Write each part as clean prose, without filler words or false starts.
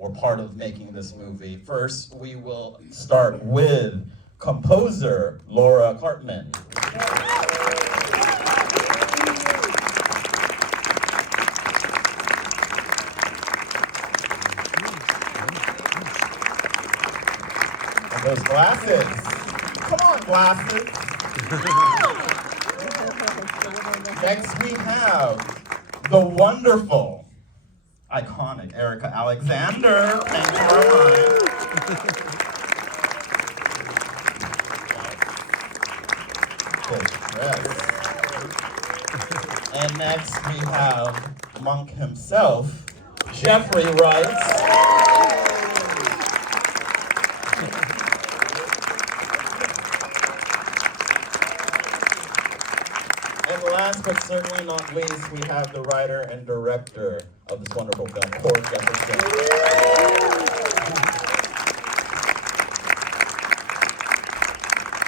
were part of making this movie. First, we will start with composer Laura Karpman. And those glasses. Come on, glasses. Next we have the wonderful, iconic Erika Alexander. Thank you very much. And next we have Monk himself, Jeffrey Wright. And last but certainly not least, we have the writer and director of this wonderful film, Cord Jefferson.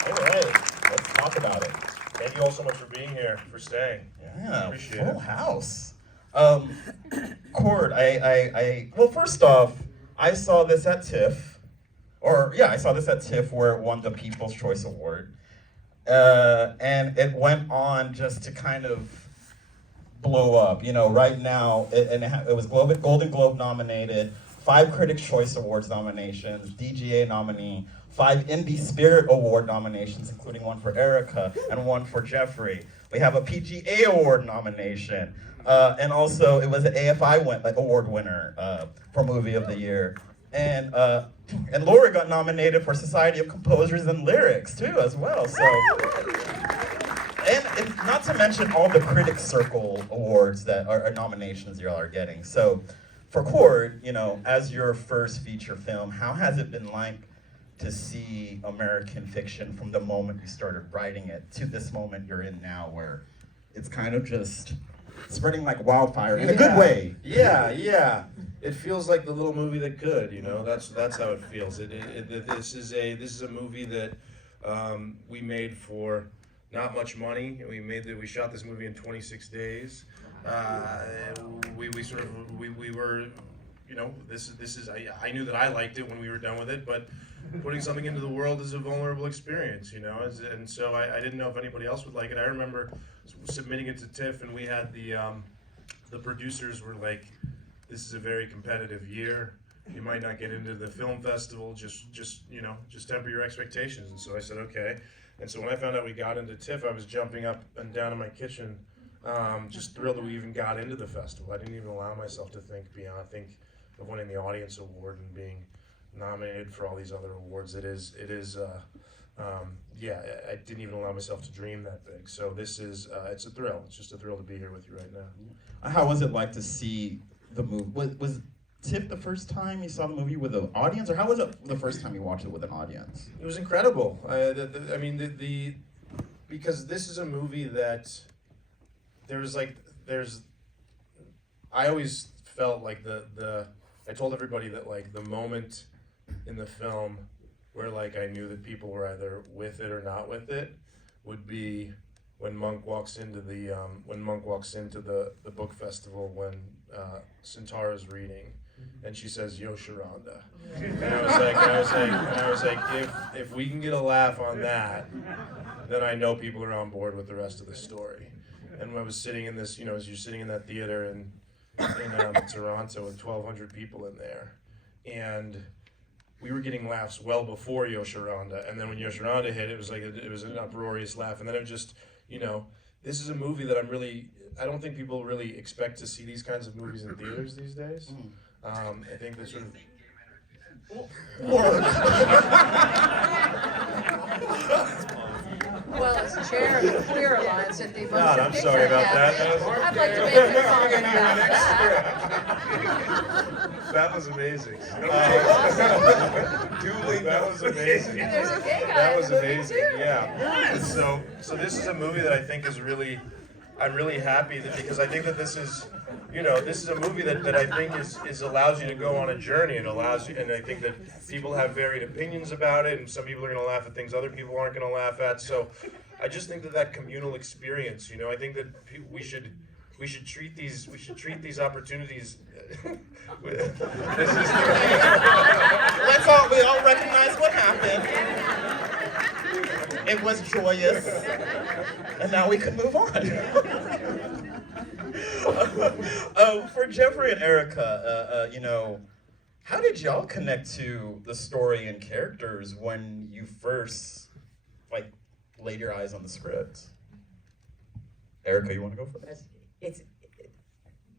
All right, let's talk about it. Thank you all so much for being here, for staying. Yeah, appreciate full it. house. Cord, well, first off, I saw this at TIFF, I saw this at TIFF where it won the People's Choice Award. And it went on just to kind of blow up. You know, right now, it was Golden Globe nominated, 5 Critics' Choice Awards nominations, DGA nominee, 5 Indie Spirit Award nominations, including one for Erika and one for Jeffrey. We have a PGA Award nomination, and also it was an AFI Award winner for Movie of the Year. And Laura got nominated for Society of Composers and Lyrics too, as well. So, and not to mention all the Critics Circle awards that are nominations y'all are getting. So, for Cord, you know, as your first feature film, how has it been like to see American fiction from the moment you started writing it to this moment you're in now, where it's kind of just spreading like wildfire in a good way? Yeah. It feels like the little movie that could, you know. That's how it feels. This is a movie that we made for not much money. We shot this movie in 26 days. We were, you know, I knew that I liked it when we were done with it, but putting something into the world is a vulnerable experience, you know. And so I didn't know if anybody else would like it. I remember submitting it to TIFF, and we had the producers were like, "This is a very competitive year. You might not get into the film festival. Just temper your expectations." And so I said, okay. And so when I found out we got into TIFF, I was jumping up and down in my kitchen, just thrilled that we even got into the festival. I didn't even allow myself to think of winning the audience award and being nominated for all these other awards. I didn't even allow myself to dream that big. So this is, it's a thrill. It's just a thrill to be here with you right now. How was it like to see the movie? Was TIFF the first time you saw the movie with an audience, or how was it the first time you watched it with an audience? It was incredible. Because this is a movie that I always felt like I told everybody that like the moment in the film where like I knew that people were either with it or not with it would be when Monk walks into the book festival when Sintara's reading, and she says "Yo Sharonda," and I was like, if we can get a laugh on that, then I know people are on board with the rest of the story. And I was sitting in this, you know, as you're sitting in that theater in Toronto with 1,200 people in there, and we were getting laughs well before Yo Sharonda, and then when Yo Sharonda hit, it was like it was an uproarious laugh, and then it just, you know, this is a movie that I don't think people really expect to see these kinds of movies in theaters these days. I think this sort of. Well, as chair of the Queer Alliance at the God, I'm sorry about that. I'd like to make a comment about that. That was amazing. That was amazing. And there's a gay guy. That was in the movie, amazing. too. Yeah. So this is a movie that I think is really. I'm really happy because I think that this is a movie that I think is allows you to go on a journey and allows you, and I think that people have varied opinions about it, and some people are going to laugh at things other people aren't going to laugh at. So I just think that communal experience, I think that we should treat these opportunities We all recognize what happened. It was joyous, and now we can move on. For Jeffrey and Erika, how did y'all connect to the story and characters when you first, laid your eyes on the script? Erika, you want to go first?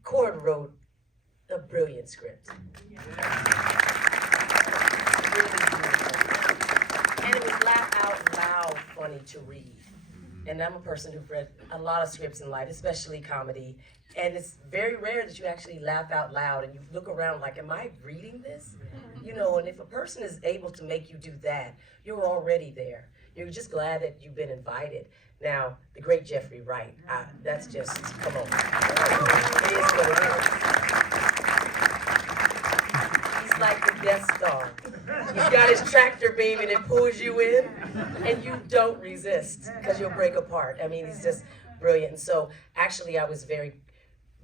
Cord wrote a brilliant script. And it was laugh out loud funny to read. And I'm a person who's read a lot of scripts in life, especially comedy. And it's very rare that you actually laugh out loud and you look around like, am I reading this? And if a person is able to make you do that, you're already there. You're just glad that you've been invited. Now, the great Jeffrey Wright, that's just, come on. It is what it is. He's like the Death Star. He's got his tractor beam and it pulls you in, and you don't resist, because you'll break apart. I mean, he's just brilliant. And so, actually, I was very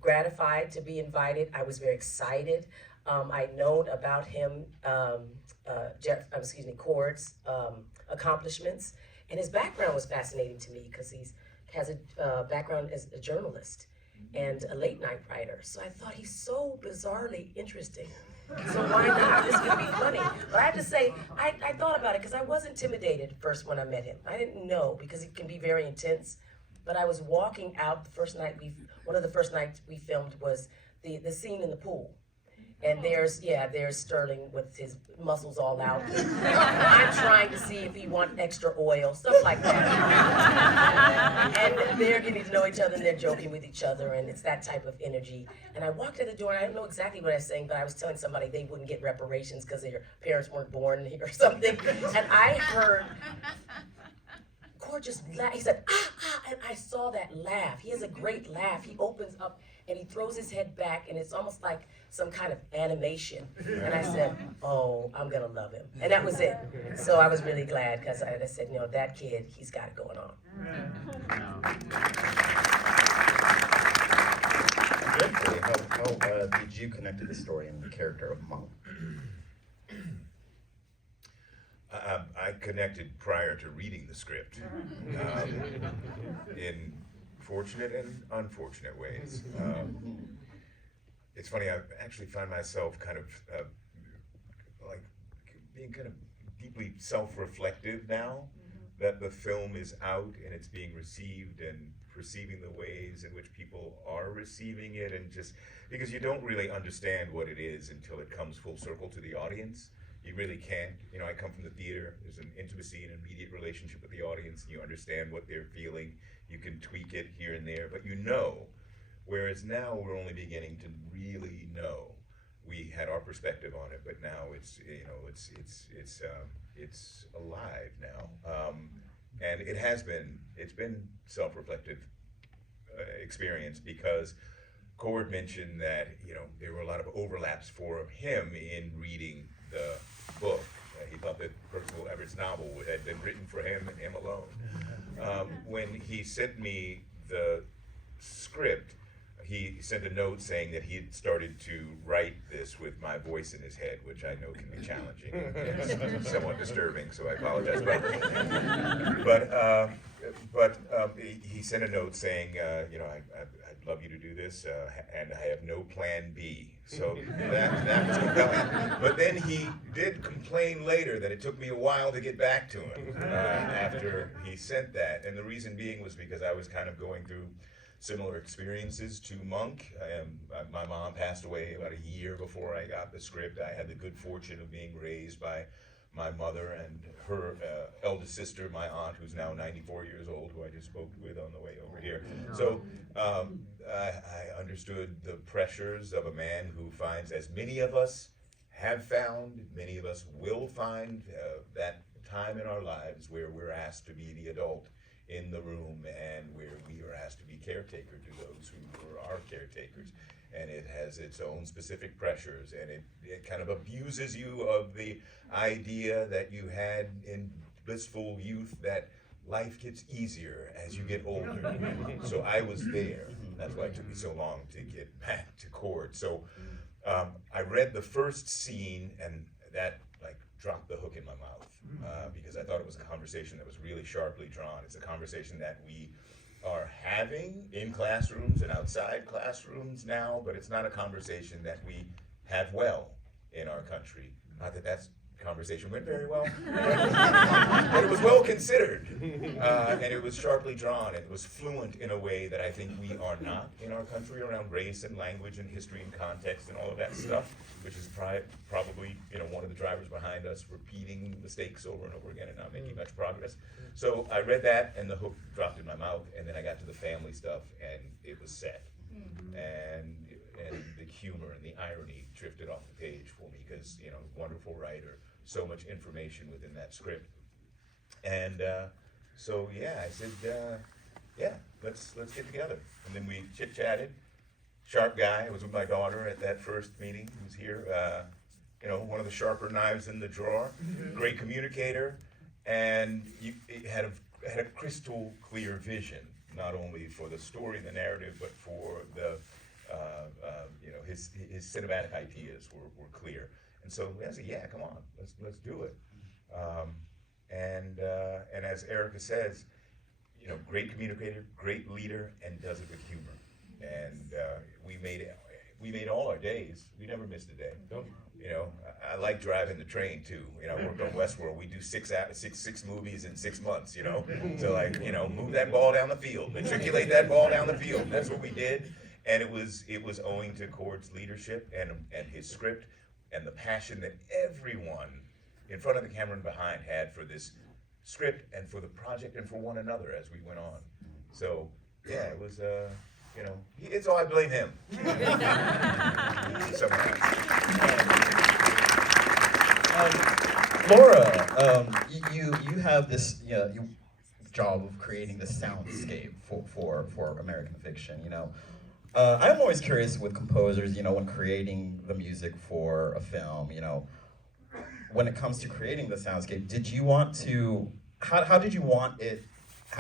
gratified to be invited. I was very excited. I'd known about him, Cord's accomplishments. And his background was fascinating to me because he has a background as a journalist and a late night writer. So I thought he's so bizarrely interesting. So why not? This could be funny. But I have to say, I thought about it because I was intimidated first when I met him. I didn't know because he can be very intense. But I was walking out the first night one of the first nights we filmed was the scene in the pool. And there's Sterling with his muscles all out. I'm trying to see if he wants extra oil, stuff like that. And they're getting to know each other and they're joking with each other, and it's that type of energy. And I walked at the door and I didn't know exactly what I was saying, but I was telling somebody they wouldn't get reparations because their parents weren't born here or something. And I heard Cord just laugh. He said, and I saw that laugh. He has a great laugh. He opens up and he throws his head back, and it's almost like some kind of animation. And I said, oh, I'm gonna love him. And that was it. So I was really glad because I said, that kid, he's got it going on. How did you connect to the story and the character of Monk? I connected prior to reading the script in fortunate and unfortunate ways. It's funny, I actually find myself kind of being kind of deeply self-reflective now that the film is out and it's being received, and perceiving the ways in which people are receiving it, and just because you don't really understand what it is until it comes full circle to the audience. You really can't. I come from the theater. There's an intimacy and immediate relationship with the audience, and you understand what they're feeling. You can tweak it here and there, but whereas now we're only beginning to really know. We had our perspective on it, but now it's alive now, and it's been self-reflective experience, because Cord mentioned that there were a lot of overlaps for him in reading the book. He thought that Percival Everett's novel had been written for him and him alone. When he sent me the script, he sent a note saying that he had started to write this with my voice in his head, which I know can be challenging and somewhat disturbing, so I apologize about that. But he sent a note saying, I'd love you to do this, and I have no plan B. So that was compelling. But then he did complain later that it took me a while to get back to him after he sent that. And the reason being was because I was kind of going through similar experiences to Monk. My mom passed away about a year before I got the script. I had the good fortune of being raised by my mother and her eldest sister, my aunt, who's now 94 years old, who I just spoke with on the way over here. So I understood the pressures of a man who finds, as many of us have found, many of us will find, that time in our lives where we're asked to be the adult in the room, and where we are asked to be caretaker to those who were our caretakers. And it has its own specific pressures, and it kind of abuses you of the idea that you had in blissful youth that life gets easier as you get older. So I was there. That's why it took me so long to get back to Cord. So I read the first scene, and that like dropped the hook in my mouth because I thought it was a conversation that was really sharply drawn. It's a conversation that we are having in classrooms and outside classrooms now, but it's not a conversation that we have well in our country. Not that that's conversation went very well, but it was well considered, and it was sharply drawn. It was fluent in a way that I think we are not in our country around race and language and history and context and all of that stuff, which is probably one of the drivers behind us repeating mistakes over and over again and not making much progress. So I read that, and the hook dropped in my mouth, and then I got to the family stuff, and it was set, and the humor and the irony drifted off the page for me because wonderful writer. So much information within that script, and so yeah, I said, yeah, let's get together, and then we chit chatted. Sharp guy. I was with my daughter at that first meeting. He was here. One of the sharper knives in the drawer. Great communicator, and he had a crystal clear vision, not only for the story and the narrative, but for the his cinematic ideas were clear. And so I said, yeah, come on, let's do it. And as Erika says, great communicator, great leader, and does it with humor. And we made all our days. We never missed a day. I like driving the train too. I worked on Westworld. We do six movies in 6 months. So move that ball down the field, matriculate that ball down the field. And that's what we did. And it was owing to Cord's leadership and his script, and the passion that everyone in front of the camera and behind had for this script and for the project and for one another as we went on. So, yeah, it was, it's all I blame him. Someone else. Laura, you have this job of creating the soundscape for American fiction. I'm always curious with composers, when creating the music for a film, when it comes to creating the soundscape, how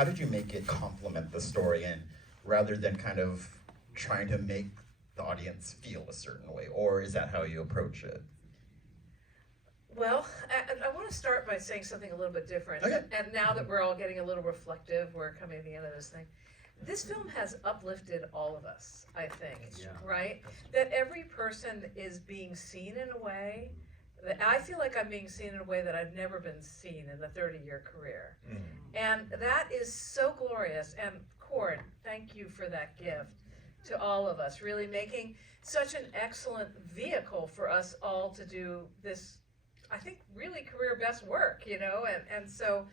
did you make it complement the story and rather than kind of trying to make the audience feel a certain way, or is that how you approach it? Well, I want to start by saying something a little bit different. Okay. And now that we're all getting a little reflective, we're coming to the end of this thing. This film has uplifted all of us, I think, right? That every person is being seen in a way that I feel like I'm being seen in a way that I've never been seen in the 30-year career. And that is so glorious. And Cord, thank you for that gift to all of us, really making such an excellent vehicle for us all to do this, I think, really career best work, and so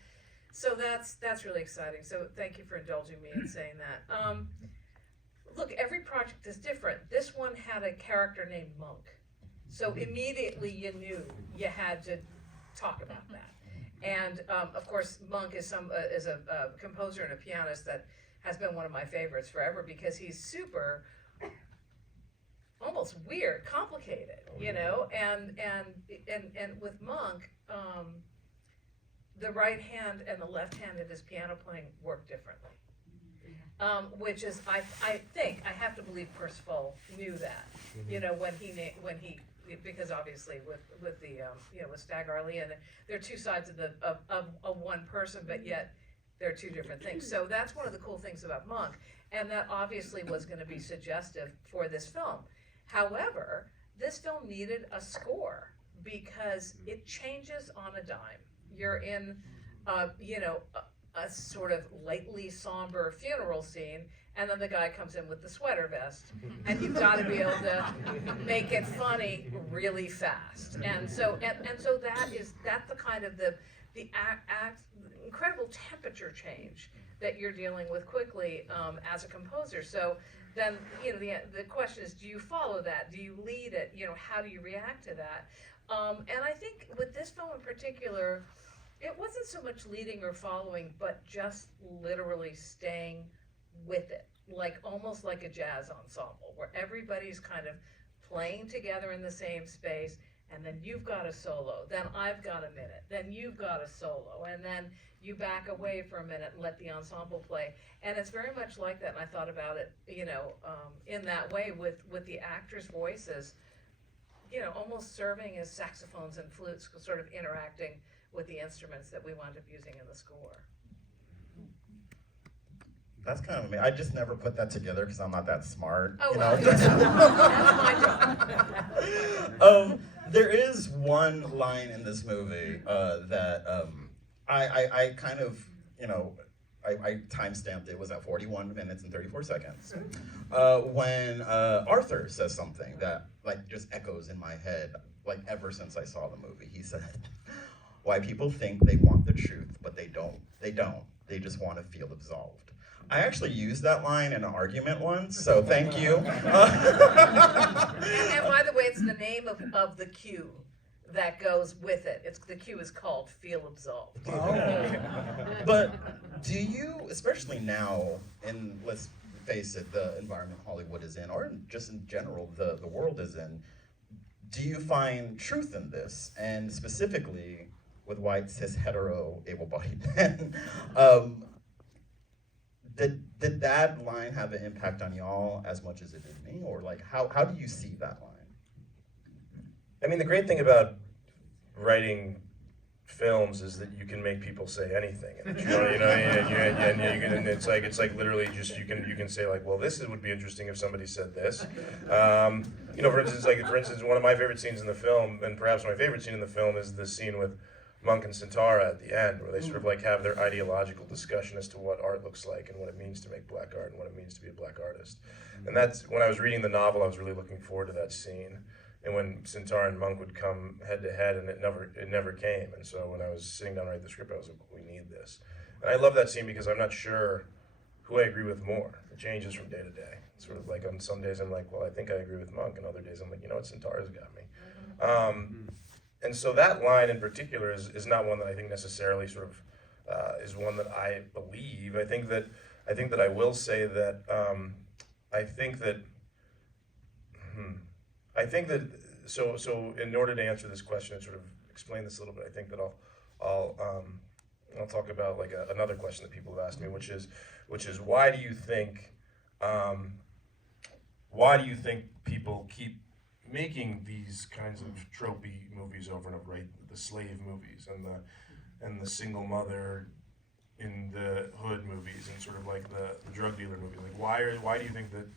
that's really exciting. So thank you for indulging me in saying that. Look, every project is different. This one had a character named Monk. So immediately you knew you had to talk about that. And of course, Monk is a composer and a pianist that has been one of my favorites forever because he's super, almost weird, complicated, and with Monk, the right hand and the left hand of his piano playing work differently. Which is, I think, I have to believe Percival knew that, when he because obviously with the with Stag Arley, and they're two sides of one person, but yet they're two different things. So that's one of the cool things about Monk, and that obviously was going to be suggestive for this film. However, this film needed a score because it changes on a dime. You're in, a sort of lightly somber funeral scene, and then the guy comes in with the sweater vest, and you've got to be able to make it funny really fast. And so that's the kind of the incredible temperature change that you're dealing with quickly as a composer. So then, the question is, do you follow that? Do you lead it? How do you react to that? And I think with this film in particular, it wasn't so much leading or following, but just literally staying with it, almost like a jazz ensemble, where everybody's kind of playing together in the same space, and then you've got a solo, then I've got a minute, then you've got a solo, and then you back away for a minute and let the ensemble play. And it's very much like that, and I thought about it, in that way with the actors' voices. almost serving as saxophones and flutes, sort of interacting with the instruments that we wound up using in the score. That's kind of me. I just never put that together because I'm not that smart. Oh, you well, know? that's my job. There is one line in this movie that I kind of, I time-stamped it. It was at 41 minutes and 34 seconds. When Arthur says something that just echoes in my head, ever since I saw the movie. He said, "Why people think they want the truth, but they don't. They don't. They just want to feel absolved." I actually used that line in an argument once, so thank you. And by the way, it's the name of the cue that goes with it. The cue is called "Feel Absolved." But do you, especially now, and let's face it, the environment Hollywood is in, or just in general, the world is in, do you find truth in this? And specifically, with white, cis, hetero, able-bodied men, did that line have an impact on y'all as much as it did me? Or how do you see that line? I mean, the great thing about writing films is that you can make people say anything, and and it's like literally just you can say well, this would be interesting if somebody said this. For instance, one of my favorite scenes in the film, and perhaps my favorite scene in the film, is the scene with Monk and Centaura at the end, where they sort of have their ideological discussion as to what art looks like and what it means to make black art and what it means to be a black artist. And that's when I was reading the novel, I was really looking forward to that scene. And when Centaura and Monk would come head to head, and it never came. And so when I was sitting down to write the script, I was like, we need this. And I love that scene because I'm not sure who I agree with more. It changes from day to day. It's sort of on some days I'm like, well, I think I agree with Monk, and other days I'm like, Centaura's got me. And so that line in particular is not one that I think necessarily sort of is one that I believe. I think that I will say that so in order to answer this question and sort of explain this a little bit, I think that I'll talk about another question that people have asked me, which is why do you think people keep making these kinds of tropey movies over and over, right? The slave movies and the single mother in the hood movies and sort of the drug dealer movies. Why do you think that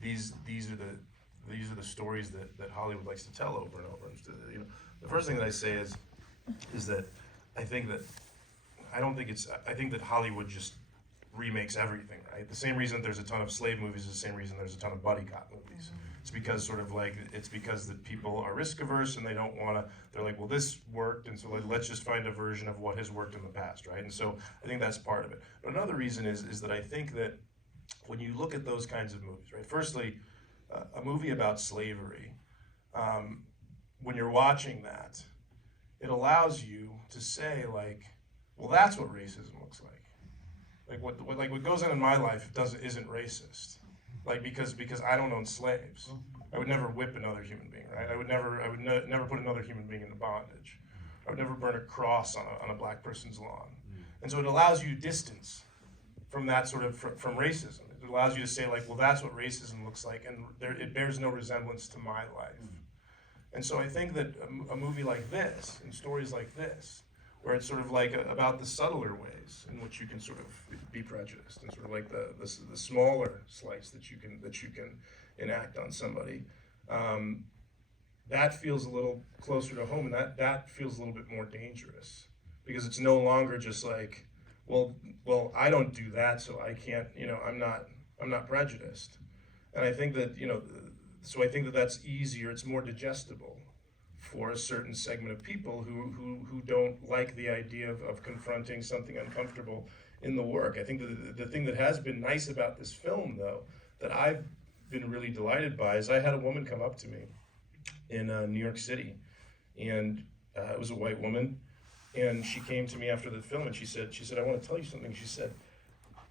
these are the stories that Hollywood likes to tell over and over? And the first thing that I say is that I think that Hollywood just remakes everything, right? The same reason that there's a ton of slave movies is the same reason there's a ton of buddy cop movies. It's because it's because that people are risk averse and they don't want to, they're like, well, this worked, and so let's just find a version of what has worked in the past, right? And so I think that's part of it. But another reason is that I think that when you look at those kinds of movies, right? Firstly, a movie about slavery, when you're watching that, it allows you to say well, that's what racism looks like. What goes on in my life isn't racist. Because I don't own slaves. I would never whip another human being, right? I would never put another human being into bondage. I would never burn a cross on a black person's lawn. And so it allows you distance from that sort of, from racism. It allows you to say well, that's what racism looks like, and it bears no resemblance to my life. And so I think that a movie like this, and stories like this, where it's sort of about the subtler ways in which you can sort of be prejudiced, and sort of the smaller slice that you can enact on somebody, that feels a little closer to home, and that feels a little bit more dangerous, because it's no longer just well, I don't do that, so I can't, I'm not prejudiced. And I think that, so I think that that's easier, it's more digestible for a certain segment of people who don't like the idea of confronting something uncomfortable in the work. I think the thing that has been nice about this film, though, that I've been really delighted by, is I had a woman come up to me in New York City, and it was a white woman, and she came to me after the film, and she said, I want to tell you something. She said,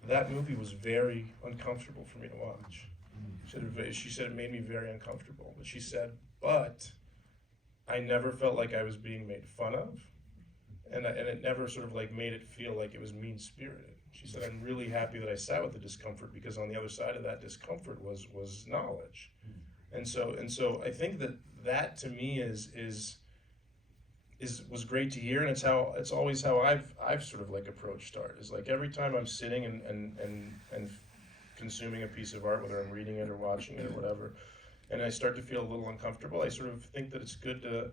that movie was very uncomfortable for me to watch. She said it made me very uncomfortable. But she said, but I never felt like I was being made fun of, and it never sort of made it feel like it was mean-spirited. She said, I'm really happy that I sat with the discomfort, because on the other side of that discomfort was knowledge. And so I think that to me was great to hear, and it's always how I've sort of like approached art. Is like every time I'm sitting and consuming a piece of art, whether I'm reading it or watching it or whatever, and I start to feel a little uncomfortable, I sort of think that it's good to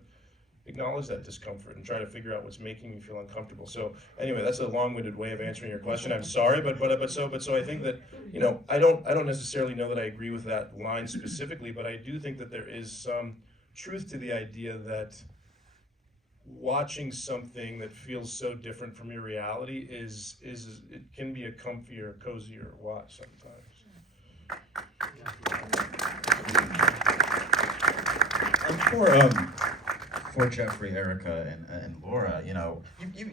acknowledge that discomfort and try to figure out what's making me feel uncomfortable. So anyway, that's a long-winded way of answering your question. I'm sorry, but so I think that, you know, I don't necessarily know that I agree with that line specifically, but I do think that there is some truth to the idea that watching something that feels so different from your reality is it can be a comfier, cozier watch sometimes. And for Jeffrey, Erika, and Laura, you know,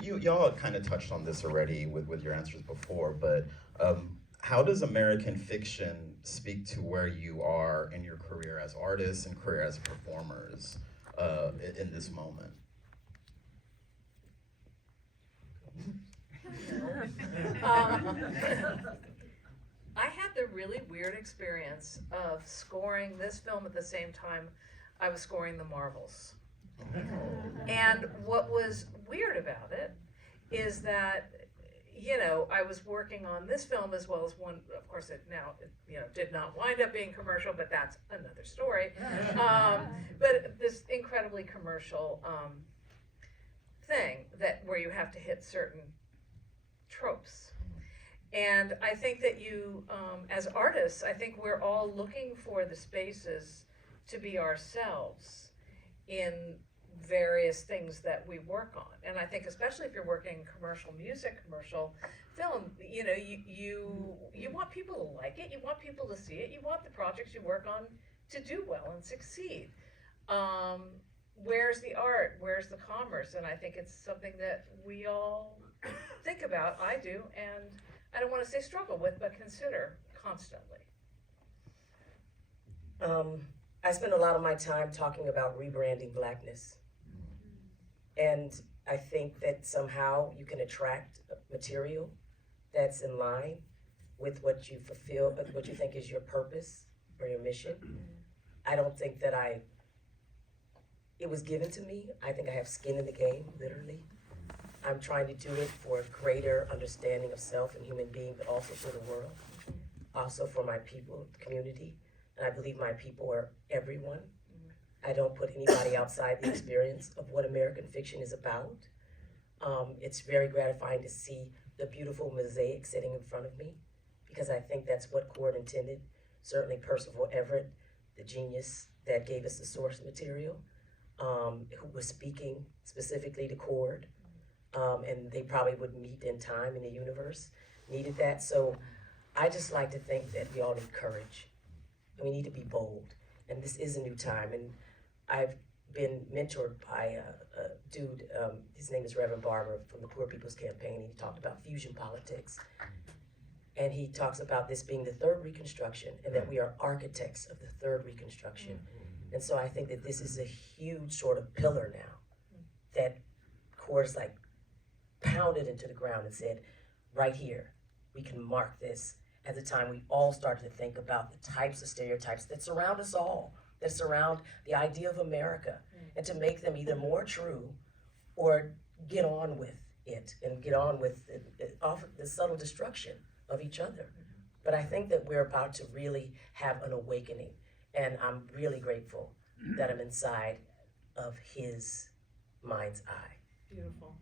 y'all kind of touched on this already with your answers before, but how does American fiction speak to where you are in your career as artists and career as performers in this moment? I had the really weird experience of scoring this film at the same time I was scoring the Marvels. And what was weird about it is that, you know, I was working on this film as well as one, of course it did not wind up being commercial, but that's another story. But this incredibly commercial thing where you have to hit certain tropes. And I think that you, as artists, I think we're all looking for the spaces to be ourselves in various things that we work on. And I think especially if you're working commercial music, commercial film, you know, you want people to like it, you want people to see it, you want the projects you work on to do well and succeed. Where's the art? Where's the commerce? And I think it's something that we all think about, I do, and I don't want to say struggle with, but consider constantly. I spend a lot of my time talking about rebranding Blackness. And I think that somehow you can attract material that's in line with what you fulfill, what you think is your purpose or your mission. I don't think that it was given to me. I think I have skin in the game, literally. I'm trying to do it for a greater understanding of self and human being, but also for the world, also for my people, the community. And I believe my people are everyone. I don't put anybody outside the experience of what American fiction is about. It's very gratifying to see the beautiful mosaic sitting in front of me, because I think that's what Cord intended. Certainly Percival Everett, the genius that gave us the source material, who was speaking specifically to Cord, and they probably would meet in time in the universe, needed that. So I just like to think that we all need courage, and we need to be bold. And this is a new time, and I've been mentored by a dude, his name is Reverend Barber from the Poor People's Campaign, and he talked about fusion politics. And he talks about this being the third Reconstruction, and that we are architects of the third Reconstruction. And so I think that this is a huge sort of pillar now that Cord's like pounded into the ground and said, right here, we can mark this as a time we all started to think about the types of stereotypes that surround us all, that surround the idea of America, and to make them either more true or get on with it and get on with the subtle destruction of each other. But I think that we're about to really have an awakening, and I'm really grateful that I'm inside of his mind's eye. Beautiful.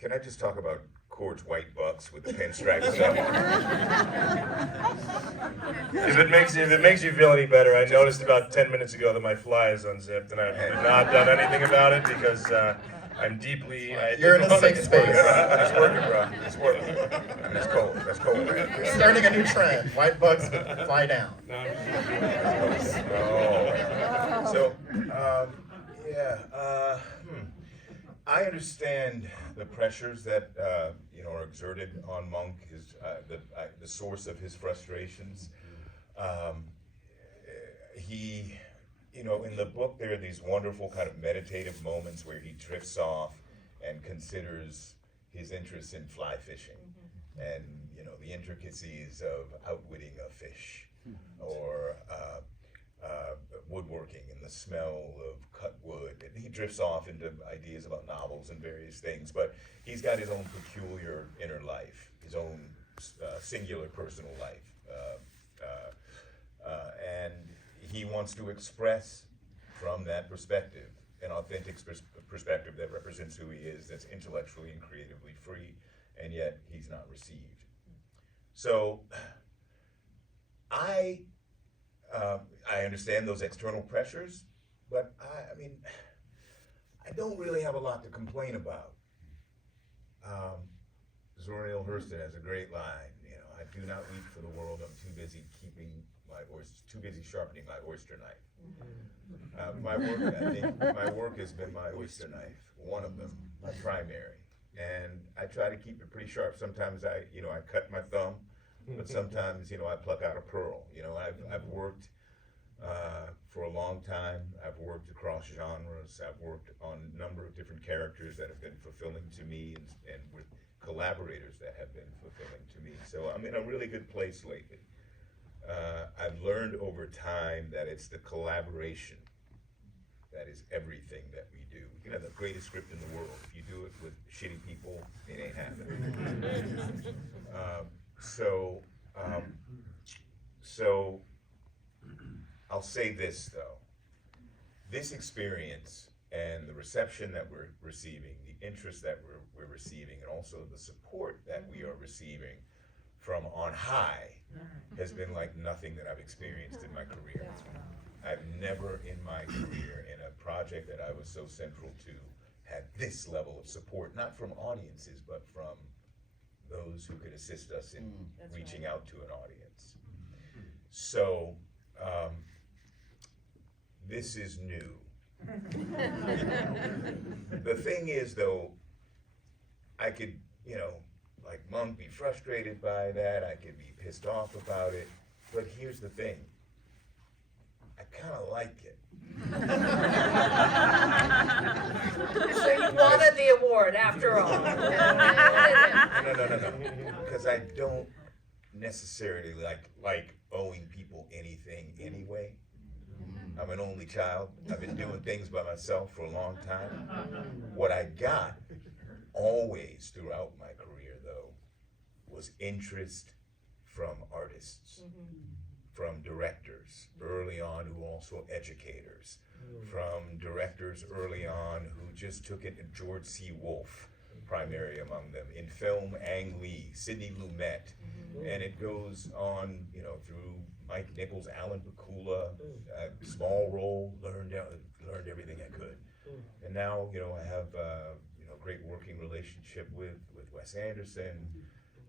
Can I just talk about Cord's white bucks with the pinstripes up? If it makes you feel any better, I noticed about 10 minutes ago that my fly is unzipped, and I have not done anything about it because I'm deeply. You're in a safe space. It's working, bro. It's working. I mean, it's cold. That's cold, man. Starting a new trend. White bugs fly down. Oh. So, I understand the pressures that are exerted on Monk, his the source of his frustrations. He, in the book there are these wonderful kind of meditative moments where he drifts off and considers his interest in fly fishing, and the intricacies of outwitting a fish, or woodworking and the smell of cut wood. And he drifts off into ideas about novels and various things, but he's got his own peculiar inner life, his own singular personal life, and he wants to express from that perspective an authentic perspective that represents who he is, that's intellectually and creatively free, and yet he's not received. So I understand those external pressures, but I don't really have a lot to complain about. Zora Neale Hurston has a great line, I do not weep for the world, I'm too busy sharpening my oyster knife. My work has been my oyster knife, one of them, my primary. And I try to keep it pretty sharp. Sometimes I cut my thumb, but sometimes, I pluck out a pearl. I've worked for a long time. I've worked across genres. I've worked on a number of different characters that have been fulfilling to me, and with collaborators that have been fulfilling to me. So I'm in a really good place lately. I've learned over time that it's the collaboration that is everything that we do. You can have the greatest script in the world. If you do it with shitty people, it ain't happening. So I'll say this though. This experience and the reception that we're receiving, the interest that we're receiving, and also the support that we are receiving from on high has been like nothing that I've experienced in my career. I've never in my career, in a project that I was so central to, had this level of support, not from audiences, but from those who could assist us in reaching out to an audience. So, this is new. The thing is though, I could, like Monk, be frustrated by that, I could be pissed off about it, but here's the thing, I kind of like it. So you wanted the award after all. No, because I don't necessarily like owing people anything anyway. I'm an only child. I've been doing things by myself for a long time. What I got always throughout my career, though, was interest from artists, from directors early on who were also educators, from directors early on who just took it, and George C. Wolfe, primary among them. In film, Ang Lee, Sidney Lumet, and it goes on, through Mike Nichols, Alan Pakula, small role, learned everything I could. And now, I have a great working relationship with Wes Anderson,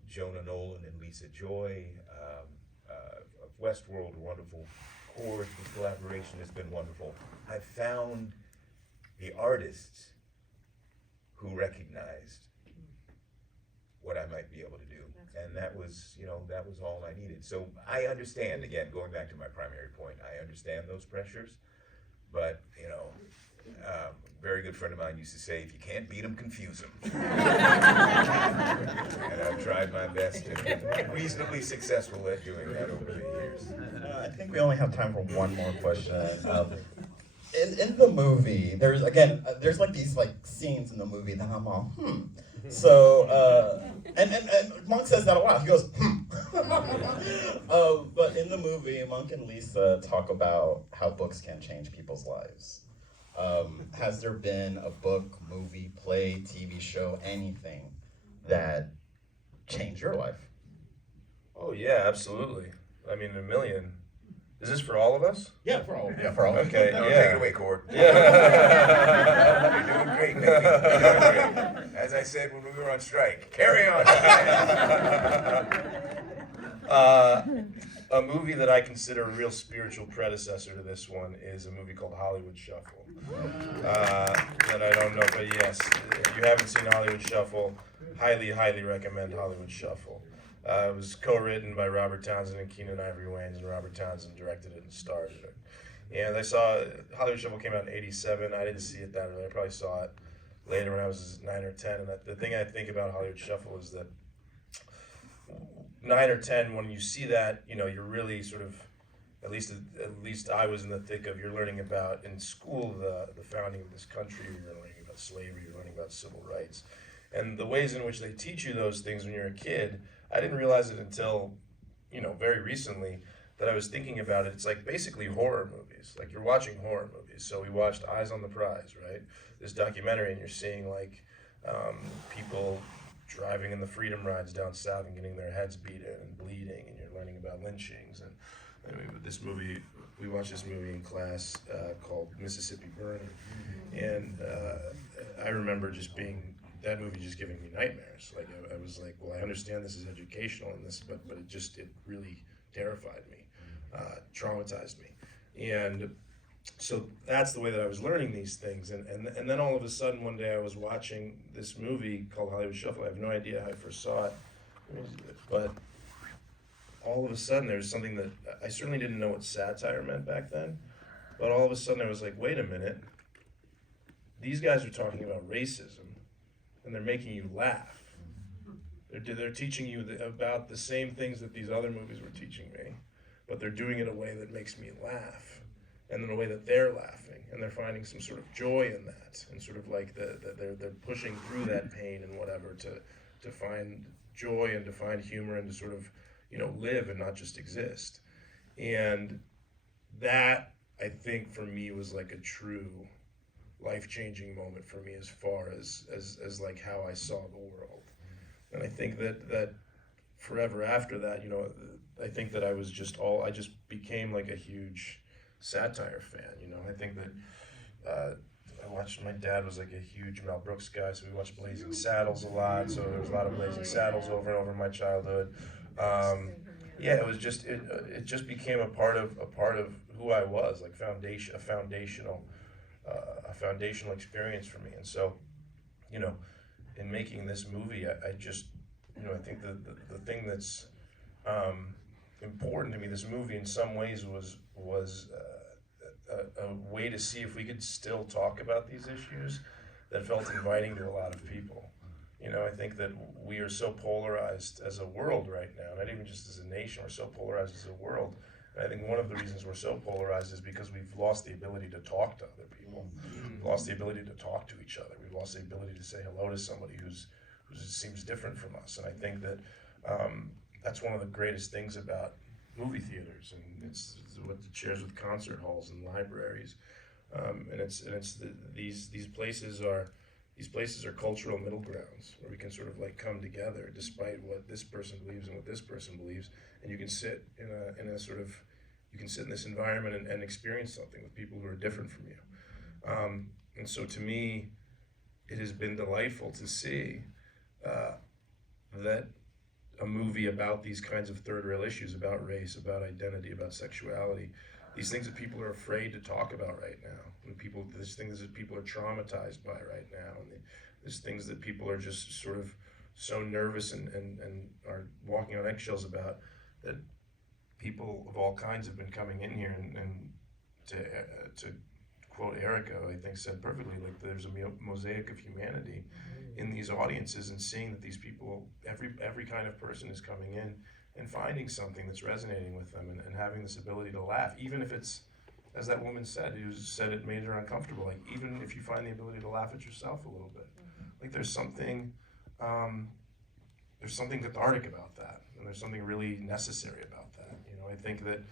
Jonah Nolan and Lisa Joy, of Westworld, wonderful. Cord, the collaboration has been wonderful. I've found the artists who recognized what I might be able to do. And that was all I needed. So I understand, again, going back to my primary point, I understand those pressures, but, a very good friend of mine used to say, if you can't beat them, confuse them. And I've tried my best and been reasonably successful at doing that over the years. I think we only have time for one more question. In the movie, there's like these scenes in the movie that I'm all, So, and Monk says that a lot. He goes, but in the movie, Monk and Lisa talk about how books can change people's lives. Has there been a book, movie, play, TV show, anything that changed your life? Oh yeah, absolutely. I mean, a million. Is this for all of us? Yeah, for all. Yeah, for all. Okay, No, yeah. take it away, Cord. Yeah. You're doing great, baby. You're doing great. As I said when we were on strike, carry on. A movie that I consider a real spiritual predecessor to this one is a movie called Hollywood Shuffle. That I don't know, but yes, if you haven't seen Hollywood Shuffle, highly, highly recommend Hollywood Shuffle. It was co-written by Robert Townsend and Keenan Ivory Wayans, and Robert Townsend directed it and starred in it. And I saw Hollywood Shuffle came out in '87. I didn't see it that early. I probably saw it later when I was 9 or 10. And the thing I think about Hollywood Shuffle is that 9 or 10, when you see that, you know, you're really sort of, at least I was in the thick of, you're learning about in school the founding of this country, you're learning about slavery, you're learning about civil rights. And the ways in which they teach you those things when you're a kid, I didn't realize it until, you know, very recently that I was thinking about it. It's like basically horror movies. Like you're watching horror movies. So we watched Eyes on the Prize, right? This documentary, and you're seeing like people driving in the freedom rides down south and getting their heads beaten and bleeding, and you're learning about lynchings. And this movie, we watched this movie in class called Mississippi Burning, and I remember that movie just giving me nightmares. Like I was like, well, I understand this is educational and this, but it really terrified me, traumatized me, and so that's the way that I was learning these things. And then all of a sudden one day I was watching this movie called Hollywood Shuffle. I have no idea how I first saw it, but all of a sudden there was something that I certainly didn't know what satire meant back then, but all of a sudden I was like, wait a minute, these guys are talking about racism and they're making you laugh. They're teaching you about the same things that these other movies were teaching me, but they're doing it in a way that makes me laugh, and in a way that they're laughing, and they're finding some sort of joy in that, and sort of like they're pushing through that pain and whatever to find joy and to find humor and to sort of, you know, live and not just exist. And that, I think, for me was like a true life-changing moment for me as far as like how I saw the world. And I think that forever after that, you know, I think that I just became like a huge satire fan, you know. I think that my dad was like a huge Mel Brooks guy, so we watched Blazing Saddles a lot, so there was a lot of Blazing Saddles over and over in my childhood. Yeah, it was just, it just became a part of who I was, like a foundational experience for me. And so, you know, in making this movie, I just, you know, I think the thing that's important to me, this movie in some ways was a way to see if we could still talk about these issues that felt inviting to a lot of people. You know, I think that we are so polarized as a world right now, not even just as a nation, we're so polarized as a world. And I think one of the reasons we're so polarized is because we've lost the ability to talk to other people. We've lost the ability to talk to each other. We've lost the ability to say hello to somebody who seems different from us. And I think that that's one of the greatest things about movie theaters, and it's what it shares with concert halls and libraries. These places are cultural middle grounds where we can sort of like come together despite what this person believes and what this person believes, and you can sit in a sort of, you can sit in this environment and experience something with people who are different from you. And so to me, it has been delightful to see that a movie about these kinds of third rail issues, about race, about identity, about sexuality, these things that people are afraid to talk about right now, and these things that people are traumatized by right now, and there's things that people are just sort of so nervous and are walking on eggshells about, that people of all kinds have been coming in here and to quote Erika, I think said perfectly, like there's a mosaic of humanity in these audiences, and seeing that these people, every kind of person is coming in and finding something that's resonating with them, and having this ability to laugh, even if it's, as that woman said, who said it made her uncomfortable, like even if you find the ability to laugh at yourself a little bit, like there's something cathartic about that, and there's something really necessary about that. You know, I think that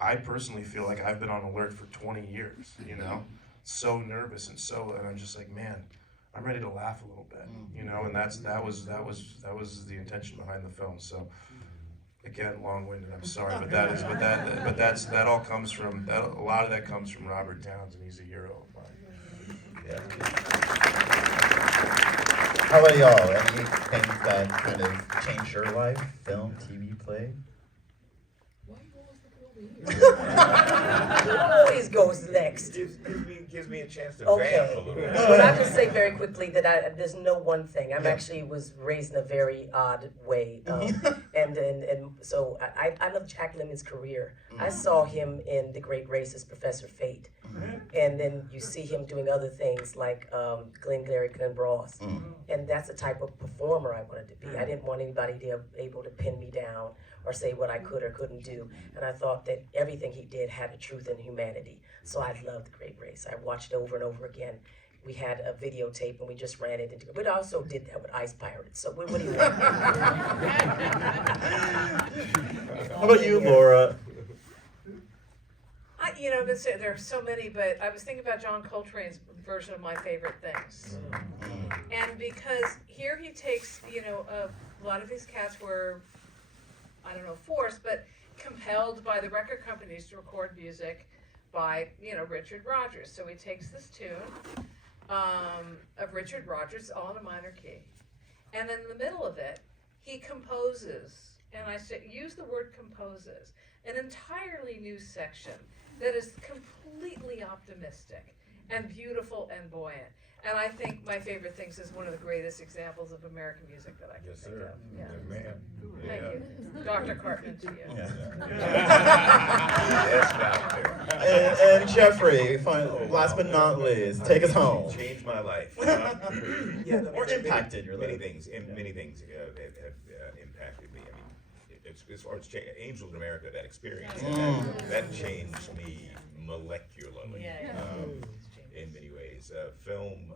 I personally feel like I've been on alert for 20 years, you know, so nervous and I'm just like, man, I'm ready to laugh a little bit, you know, and that was the intention behind the film. So again, long-winded, I'm sorry, but that all comes from that. A lot of that comes from Robert Towns, and he's a hero of mine. Yeah. How about y'all? Any things that kind of changed your life? Film, TV, play? He always goes next. Gives me a chance to Okay. vamp a little bit. But I will say very quickly that there's no one thing. I'm actually was raised in a very odd way, and so I love Jack Lemmon's career. I saw him in The Great Race as Professor Fate, And then you see him doing other things like Glenn Ross. And that's the type of performer I wanted to be. I didn't want anybody to be able to pin me down or say what I could or couldn't do. And I thought that everything he did had a truth and humanity. So I loved The Great Race. I watched it over and over again. We had a videotape and we just ran it into, but I also did that with Ice Pirates. So what do you want? How about you, Laura? You know, there are so many, but I was thinking about John Coltrane's version of My Favorite Things. And because here he takes, you know, a lot of these cats were, I don't know, forced, but compelled by the record companies to record music by, you know, Richard Rodgers. So he takes this tune of Richard Rodgers, all in a minor key. And in the middle of it, he composes, and I say, use the word composes, an entirely new section that is completely optimistic and beautiful and buoyant. And I think My Favorite Things is one of the greatest examples of American music that I can think of. Yeah. Good man. Thank you. Dr. Karpman to you. Yes, doctor. And Jeffrey, last but not least, take us home. Changed my life. Or impacted your many life. things. Many things have impacted me. I mean, as far as Angels in America, that experience, that changed me molecularly. In many ways, a film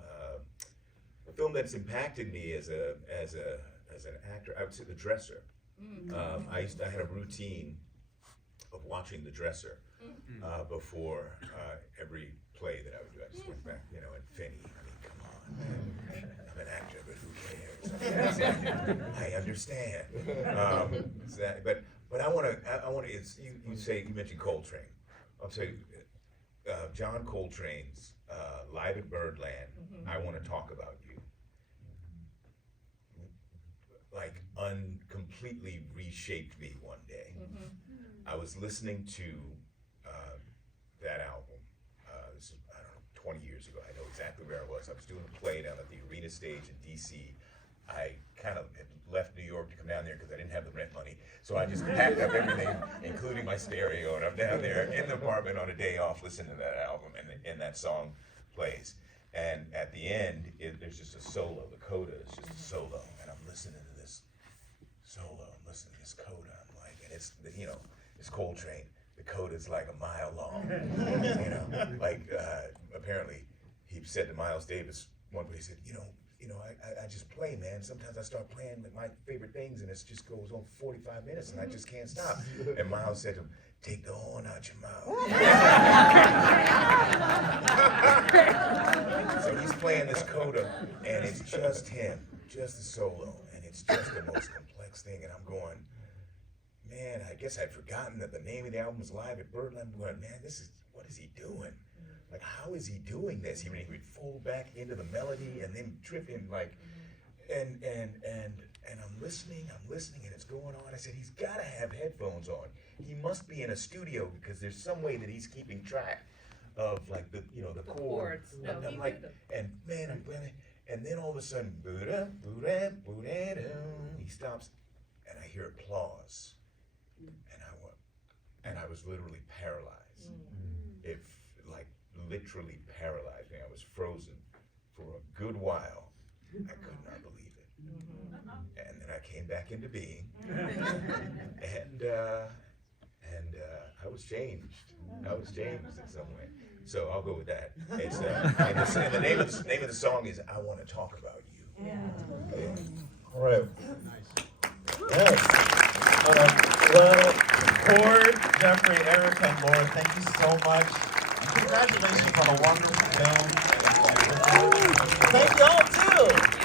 that's impacted me as an actor. I would say The Dresser. I had a routine of watching The Dresser before every play that I would do. I just went back, you know, and Finney. I mean, come on, I'm an actor, but who cares? I understand. But I want to. You mentioned Coltrane. I'll say John Coltrane's Live at Birdland. I Want to Talk About You. Like completely reshaped me one day. I was listening to that album. This is, I don't know, 20 years ago. I know exactly where I was. I was doing a play down at the Arena Stage in D.C. I kind of had left New York to come down there because I didn't have the rent money. So I just packed up everything, including my stereo, and I'm down there in the apartment on a day off listening to that album, and that song plays. And at the end, there's just a solo. The coda is just a solo, and I'm listening to this solo. I'm listening to this coda. I'm like, and it's, you know, it's Coltrane. The coda's like a mile long. You know, like apparently he said to Miles Davis one day, he said, you know, I just play, man. Sometimes I start playing with My Favorite Things, and it just goes on 45 minutes, and I just can't stop. And Miles said to him, take the horn out your mouth. So he's playing this coda, and it's just him, just the solo, and it's just the most complex thing. And I'm going, man, I guess I'd forgotten that the name of the album was Live at Birdland. I'm going, man, what is he doing? Like, how is he doing this? He would fold back into the melody and then trip in, like, and I'm listening, and it's going on. I said, he's got to have headphones on. He must be in a studio because there's some way that he's keeping track of, like, the chords. No, I'm he like, knew them. and man, I'm playing, and then all of a sudden, he stops, and I hear applause, and I was literally paralyzed. Literally paralyzed me. I was frozen for a good while. I could not believe it. And then I came back into being, and I was changed. I was changed in some way. So I'll go with that. It's and the name of the song is "I Want to Talk About You." Yeah. All right. Yes. Well, Cord, Jeffrey, Erika, and Laura, thank you so much. Congratulations on a wonderful film. Thank y'all too.